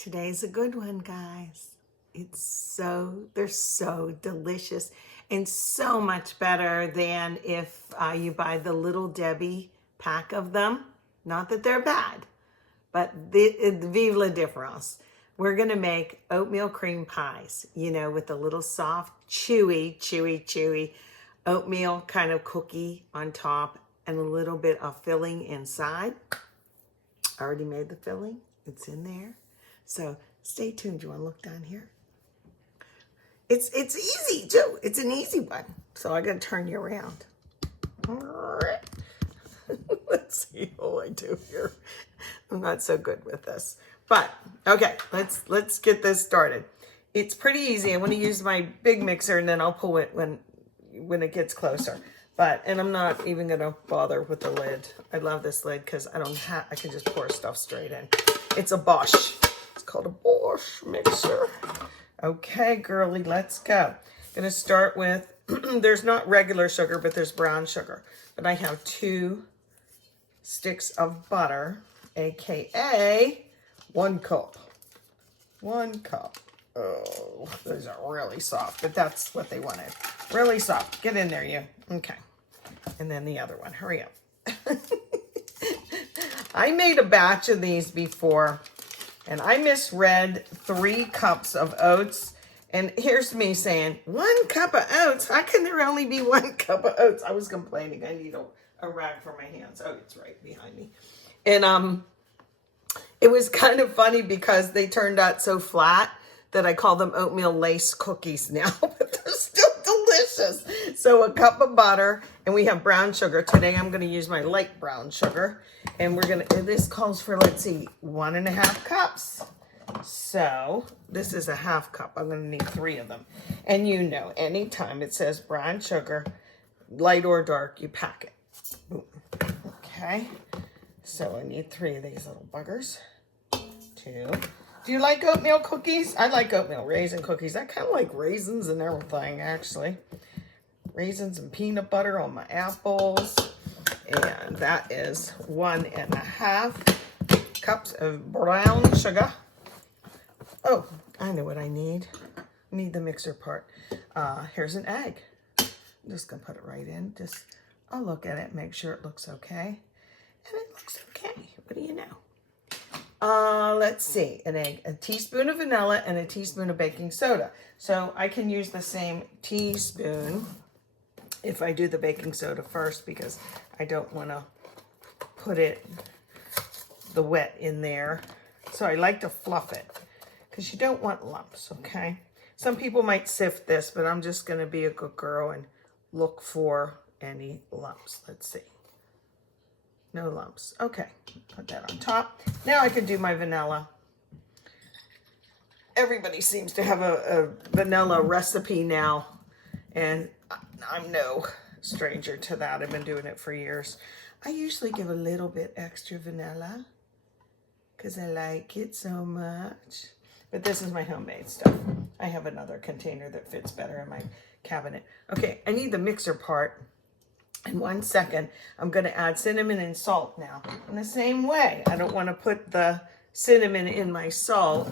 Today's a good one, guys. They're so delicious and so much better than if you buy the Little Debbie pack of them. Not that they're bad, but vive la difference. We're gonna make oatmeal cream pies, with a little soft, chewy oatmeal kind of cookie on top and a little bit of filling inside. I already made the filling. It's in there. So stay tuned. You want to look down here? It's easy too. It's an easy one. So I'm gonna turn you around. Let's see how I do here. I'm not so good with this, but okay. Let's get this started. It's pretty easy. I want to use my big mixer, and then I'll pull it when it gets closer. And I'm not even gonna bother with the lid. I love this lid because I can just pour stuff straight in. It's a Bosch. It's called a Bosch mixer. Okay, girly, let's go. Gonna start with, there's not regular sugar, but there's brown sugar. But I have 2 sticks of butter, AKA 1 cup. 1 cup. Oh, those are really soft, but that's what they wanted. Really soft. Get in there, you. Okay. And then the other one. Hurry up. I made a batch of these before, and I misread 3 cups of oats. And here's me saying, 1 cup of oats? How can there only be 1 cup of oats? I was complaining. I need a rag for my hands. Oh, it's right behind me. And it was kind of funny because they turned out so flat that I call them oatmeal lace cookies now, but they're still delicious. So a cup of butter, and we have brown sugar. Today I'm going to use my light brown sugar, and this calls for, let's see, 1.5 cups. So this is a half cup. I'm going to need 3 of them. And anytime it says brown sugar, light or dark, you pack it. Boom. Okay. So I need 3 of these little buggers. 2. Do you like oatmeal cookies? I like oatmeal raisin cookies. I kind of like raisins and everything, actually. Raisins and peanut butter on my apples. And that is 1.5 cups of brown sugar. Oh, I know what I need. I need the mixer part. Here's an egg. I'm just going to put it right in. I'll look at it, make sure it looks okay. And it looks okay. What do you know? Let's see, an egg, a teaspoon of vanilla, and a teaspoon of baking soda. So I can use the same teaspoon if I do the baking soda first, because I don't want to put the wet in there. So I like to fluff it because you don't want lumps, okay? Some people might sift this, but I'm just going to be a good girl and look for any lumps. Let's see. No lumps. Okay, put that on top. Now I can do my vanilla. Everybody seems to have a vanilla recipe now, and I'm no stranger to that. I've been doing it for years. I usually give a little bit extra vanilla because I like it so much. But this is my homemade stuff. I have another container that fits better in my cabinet. Okay, I need the mixer part. In 1 second, I'm going to add cinnamon and salt now. In the same way, I don't want to put the cinnamon in my salt.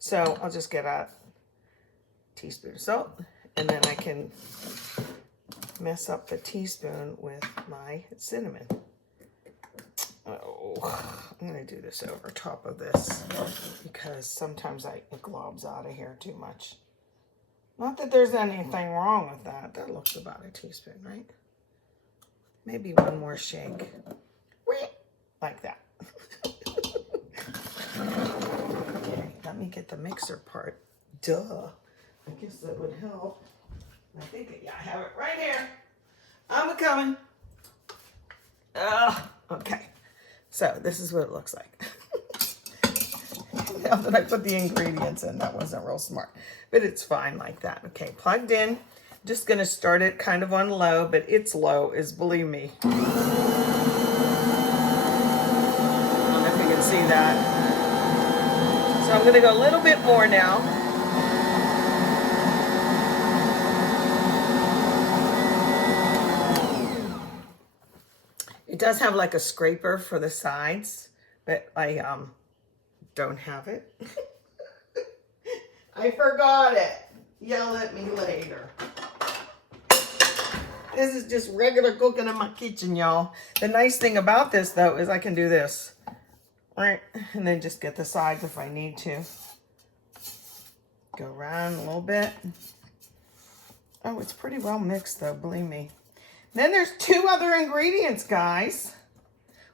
So I'll just get a teaspoon of salt, and then I can mess up the teaspoon with my cinnamon. Oh, I'm going to do this over top of this because sometimes it globs out of here too much. Not that there's anything wrong with that. That looks about a teaspoon, right? Maybe 1 more shake. Like that. Okay, let me get the mixer part. Duh. I guess that would help. I think, I have it right here. I'm a-coming. Okay. So this is what it looks like. Now that I put the ingredients in, that wasn't real smart. But it's fine like that. Okay, plugged in. Just going to start it kind of on low, but it's low, believe me. I don't know if you can see that. So I'm going to go a little bit more now. It does have like a scraper for the sides, but I don't have it. I forgot it. Yell at me later. This is just regular cooking in my kitchen, y'all. The nice thing about this, though, is I can do this. Right? And then just get the sides if I need to. Go around a little bit. Oh, it's pretty well mixed, though, believe me. Then there's 2 other ingredients, guys.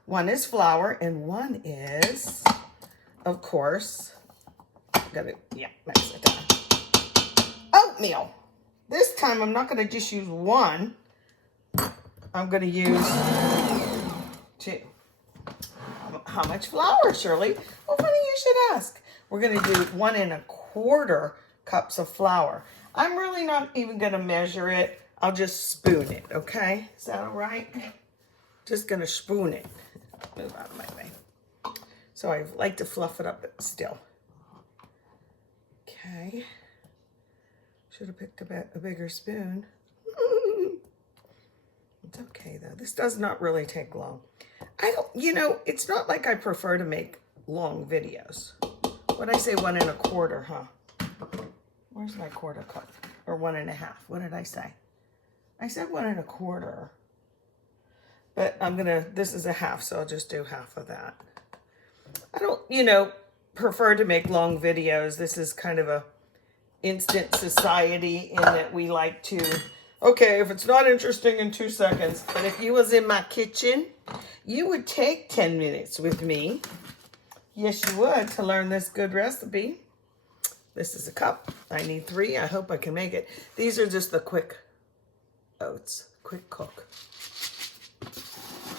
One is flour, and one is, of course, mix it down. Oatmeal. This time, I'm not going to just use 1. I'm going to use 2. How much flour, Shirley? Well, funny you should ask. We're going to do 1 1/4 cups of flour. I'm really not even going to measure it. I'll just spoon it, okay? Is that all right? Just going to spoon it. Move out of my way. So I like to fluff it up, but still. Okay. Should have picked a bigger spoon. It's okay, though. This does not really take long. It's not like I prefer to make long videos. What'd I say, 1 1/4, huh? Where's my 1/4 cup? Or 1 1/2. What did I say? I said 1 1/4. But this is a half, so I'll just do half of that. I don't, prefer to make long videos. This is kind of a instant society in that we like to, okay, if it's not interesting in 2 seconds, but if you was in my kitchen, you would take 10 minutes with me. Yes, you would, to learn this good recipe. This is a cup. I need 3. I hope I can make it. These are just the quick oats, quick cook.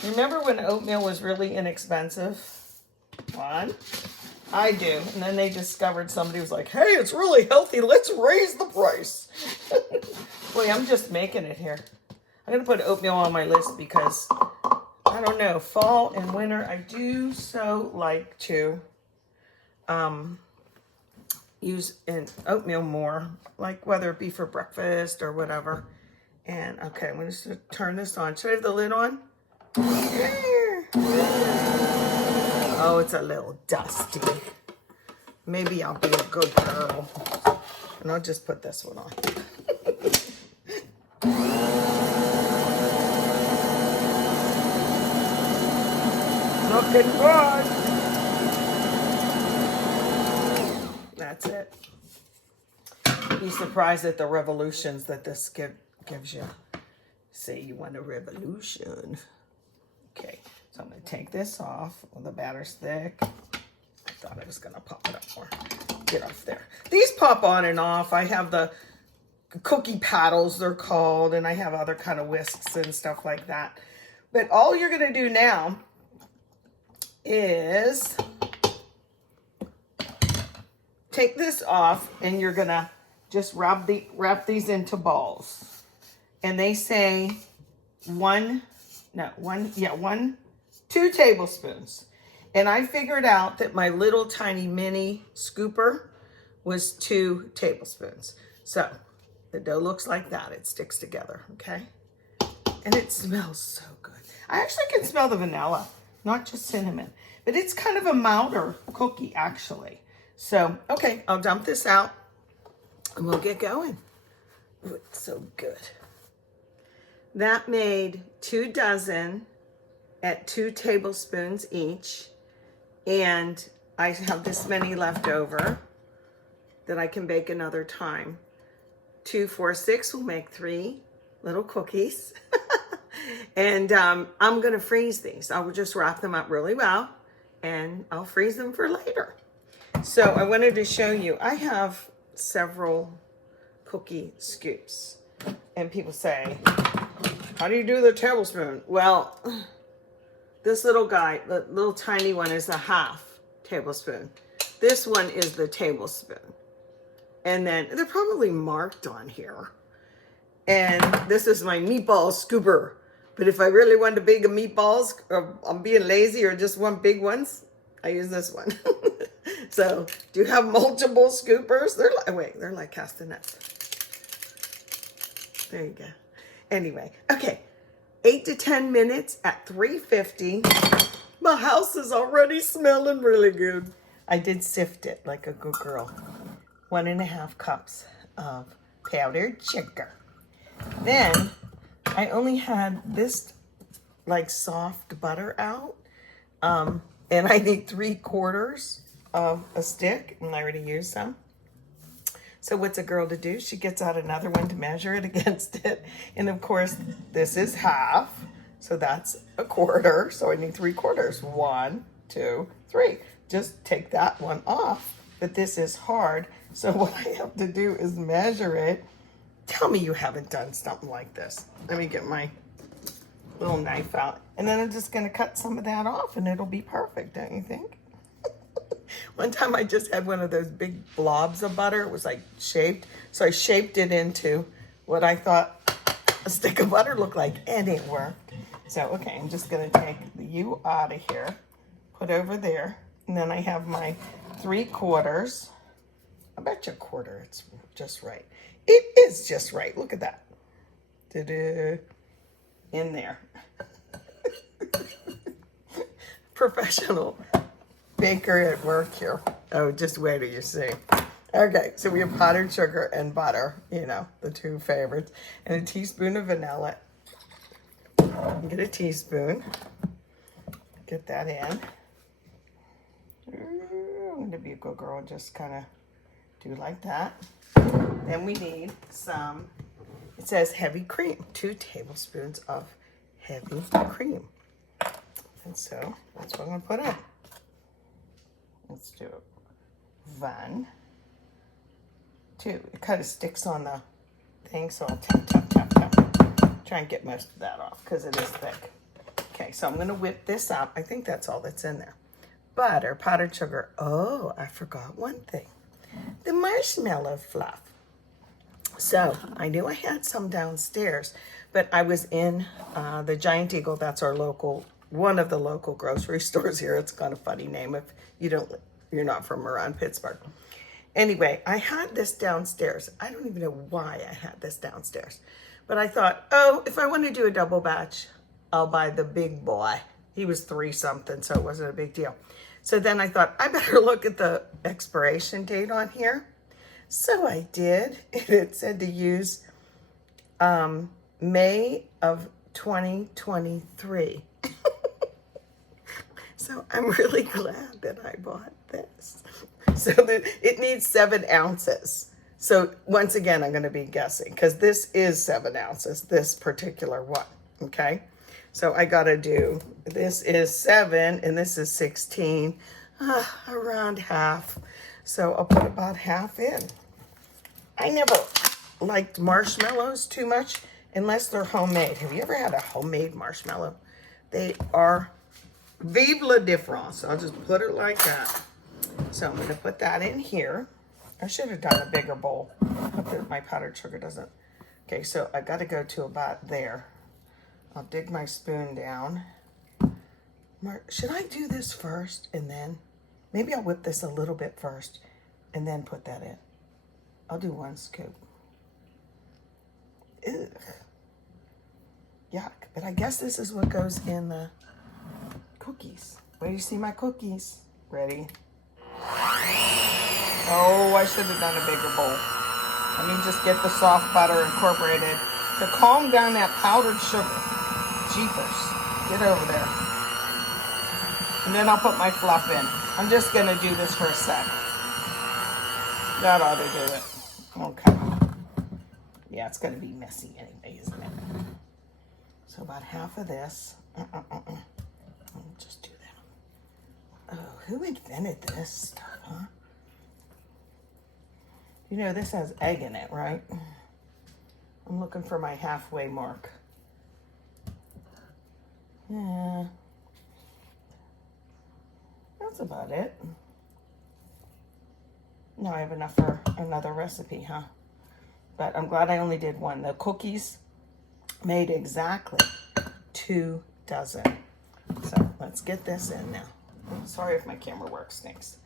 Remember when oatmeal was really inexpensive? 1. I do. And then they discovered somebody was like, hey, it's really healthy. Let's raise the price. Boy, I'm just making it here. I'm going to put oatmeal on my list because, I don't know, fall and winter, I do so like to use an oatmeal more, like whether it be for breakfast or whatever. And, okay, I'm going to turn this on. Should I have the lid on? Oh, it's a little dusty. Maybe I'll be a good girl. And I'll just put this one on. Looking good. That's it. Be surprised at the revolutions that this gives you. Say you want a revolution. Okay, so I'm going to take this off. Well, the batter's thick. I thought I was going to pop it up more. Get off there. These pop on and off. I have the cookie paddles, they're called, and I have other kind of whisks and stuff like that. But all you're going to do now is take this off, and you're going to just wrap these into balls. And they say 2 tablespoons. And I figured out that my little tiny mini scooper was 2 tablespoons. So the dough looks like that. It sticks together, okay? And it smells so good. I actually can smell the vanilla, not just cinnamon. But it's kind of a milder cookie, actually. So, okay, I'll dump this out and we'll get going. Ooh, it's so good. That made 2 dozen at 2 tablespoons each. And I have this many left over that I can bake another time. 2, 4, 6 will make 3 little cookies. And I'm going to freeze these. I will just wrap them up really well and I'll freeze them for later. So I wanted to show you, I have several cookie scoops. And people say, how do you do the tablespoon? Well, this little guy, the little tiny one, is a half tablespoon. This one is the tablespoon. And then they're probably marked on here. And this is my meatball scooper. But if I really want to bake meatballs, or I'm being lazy or just want big ones, I use this one. So, do you have multiple scoopers? They're like castanets. There you go. Anyway, okay. 8 to 10 minutes at 350. My house is already smelling really good. I did sift it like a good girl. 1.5 cups of powdered sugar. Then I only had this like soft butter out. And I need 3/4 of a stick, and I already used some. So what's a girl to do? She gets out another one to measure it against it. And of course, this is half. So that's 1/4. So I need 3/4. 1, 2, 3. Just take that one off. But this is hard. So what I have to do is measure it. Tell me you haven't done something like this. Let me get my little knife out. And then I'm just going to cut some of that off and it'll be perfect, don't you think? One time I just had one of those big blobs of butter. It was like shaped. So I shaped it into what I thought a stick of butter looked like, and it worked. So, okay, I'm just going to take you out of here, put over there, and then I have my 3/4. I bet you 1/4, it's just right. It is just right. Look at that. Ta-da. In there. Professional baker at work here. Oh, just wait till you see. Okay, so we have powdered sugar and butter, you know, the two favorites, and a teaspoon of vanilla. Get a teaspoon. Get that in. I'm going to be a good girl and just kind of do like that. Then we need some, it says heavy cream, 2 tablespoons of heavy cream. And so that's what I'm going to put in. Let's do 1, 2. It kind of sticks on the thing, so I'll tap, tap, tap, tap. Try and get most of that off because it is thick. Okay, so I'm going to whip this up. I think that's all that's in there. Butter, powdered sugar. Oh, I forgot one thing. The marshmallow fluff. So I knew I had some downstairs, but I was in the Giant Eagle. That's our local, one of the local grocery stores here. It's got a funny name if you're not from around Pittsburgh. Anyway, I had this downstairs. I don't even know why I had this downstairs, but I thought, oh, if I want to do a double batch, I'll buy the big boy. He was 3 something, so it wasn't a big deal. So then I thought, I better look at the expiration date on here. So I did. It said to use May of 2023. So I'm really glad that I bought this. So that it needs 7 ounces. So once again, I'm going to be guessing because this is 7 ounces, this particular one. Okay. So I got to do, this is 7 and this is 16, around half. So I'll put about half in. I never liked marshmallows too much unless they're homemade. Have you ever had a homemade marshmallow? They are vive la différence. I'll just put it like that. So I'm going to put that in here. I should have done a bigger bowl. Hope that my powdered sugar doesn't. Okay, so I got to go to about there. I'll dig my spoon down. Should I do this first and then? Maybe I'll whip this a little bit first and then put that in. I'll do 1 scoop. Ugh. Yuck. But I guess this is what goes in the cookies. Wait till you see my cookies. Ready? Oh, I should have done a bigger bowl. Let me just get the soft butter incorporated to calm down that powdered sugar. Jeepers. Get over there. And then I'll put my fluff in. I'm just going to do this for a sec. That ought to do it. Okay. Yeah, it's going to be messy anyway, isn't it? So about half of this. I'll just do that. Oh, who invented this stuff, huh? You know, this has egg in it, right? I'm looking for my halfway mark. Yeah. That's about it. Now I have enough for another recipe, huh? But I'm glad I only did 1. The cookies made exactly 2 dozen. So let's get this in now. Sorry if my camera work stinks.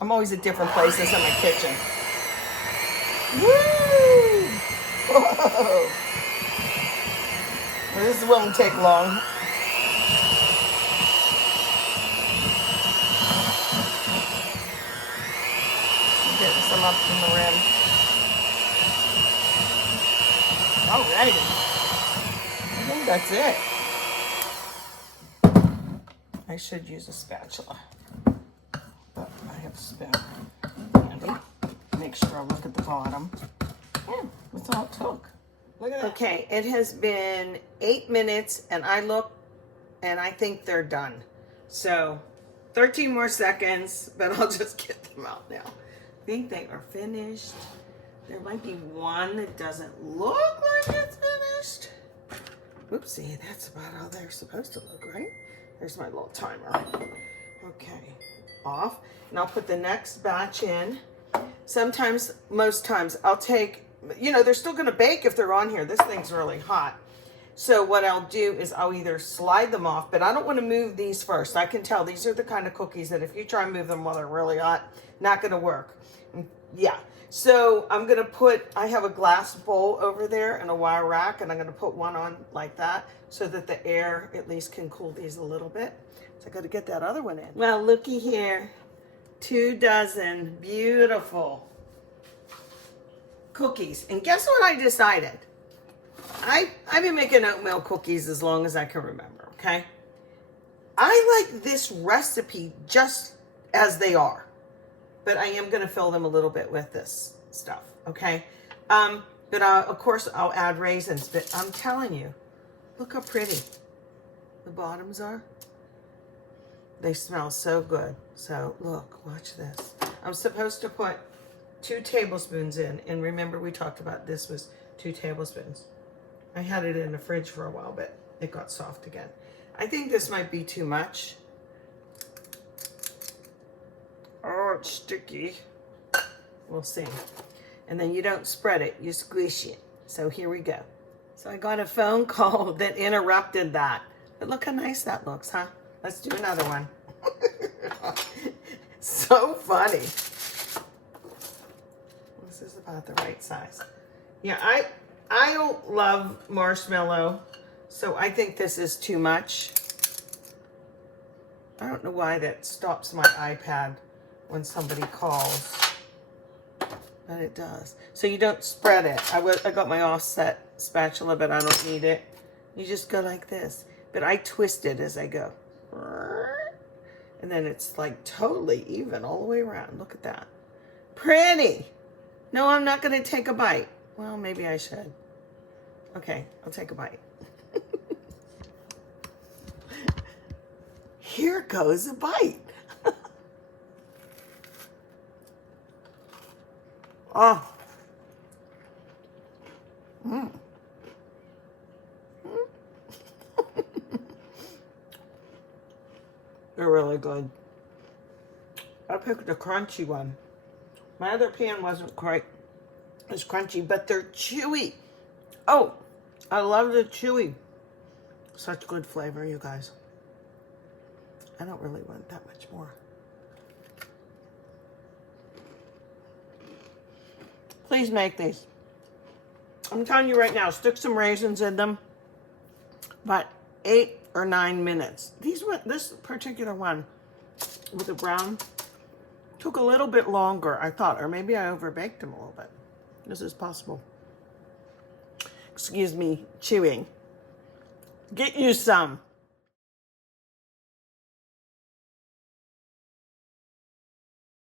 I'm always at different places in my kitchen. Woo! Whoa! Well, this won't take long. come up from the rim. Alrighty. I think that's it. I should use a spatula, but I have a spoon handy. Make sure I look at the bottom. Yeah, that's all it took. Look at that. Okay, it has been 8 minutes, and I look, and I think they're done. So 13 more seconds, but I'll just get them out now. I think they are finished. There might be one that doesn't look like it's finished. Oopsie, that's about how they're supposed to look, right? There's my little timer. Okay, off. And I'll put the next batch in. Sometimes, most times, I'll take, you know, they're still gonna bake if they're on here. This thing's really hot. So what I'll do is I'll either slide them off, but I don't want to move these first. I can tell these are the kind of cookies that if you try and move them while they're really hot, not gonna work. Yeah. So I'm gonna put, I have a glass bowl over there and a wire rack, and I'm gonna put one on like that so that the air at least can cool these a little bit. So I gotta get that other one in. Well, looky here, 2 dozen beautiful cookies. And guess what I decided? I've been making oatmeal cookies as long as I can remember, okay? I like this recipe just as they are. But I am going to fill them a little bit with this stuff, okay? But of course, I'll add raisins. But I'm telling you, look how pretty the bottoms are. They smell so good. So look, watch this. I'm supposed to put 2 tablespoons in. And remember, we talked about this was 2 tablespoons. I had it in the fridge for a while, but it got soft again. I think this might be too much. Oh, it's sticky. We'll see. And then you don't spread it, you squish it. So here we go. So I got a phone call that interrupted that. But look how nice that looks, huh? Let's do another one. So funny. This is about the right size. Yeah, I don't love marshmallow, so I think this is too much. I don't know why that stops my iPad when somebody calls, but it does. So you don't spread it. I got my offset spatula, but I don't need it. You just go like this, but I twist it as I go. And then it's like totally even all the way around. Look at that. Pretty. No, I'm not going to take a bite. Well, maybe I should. Okay, I'll take a bite. Here goes a bite. Oh. Mm. They're really good. I picked the crunchy one. My other pan wasn't quite as crunchy, but they're chewy. Oh, I love the chewy. Such good flavor, you guys. I don't really want that much more. Please make these. I'm telling you right now, stick some raisins in them. About 8 or 9 minutes. This particular one with the brown took a little bit longer, I thought, or maybe I overbaked them a little bit. This is possible. Excuse me, chewing. Get you some.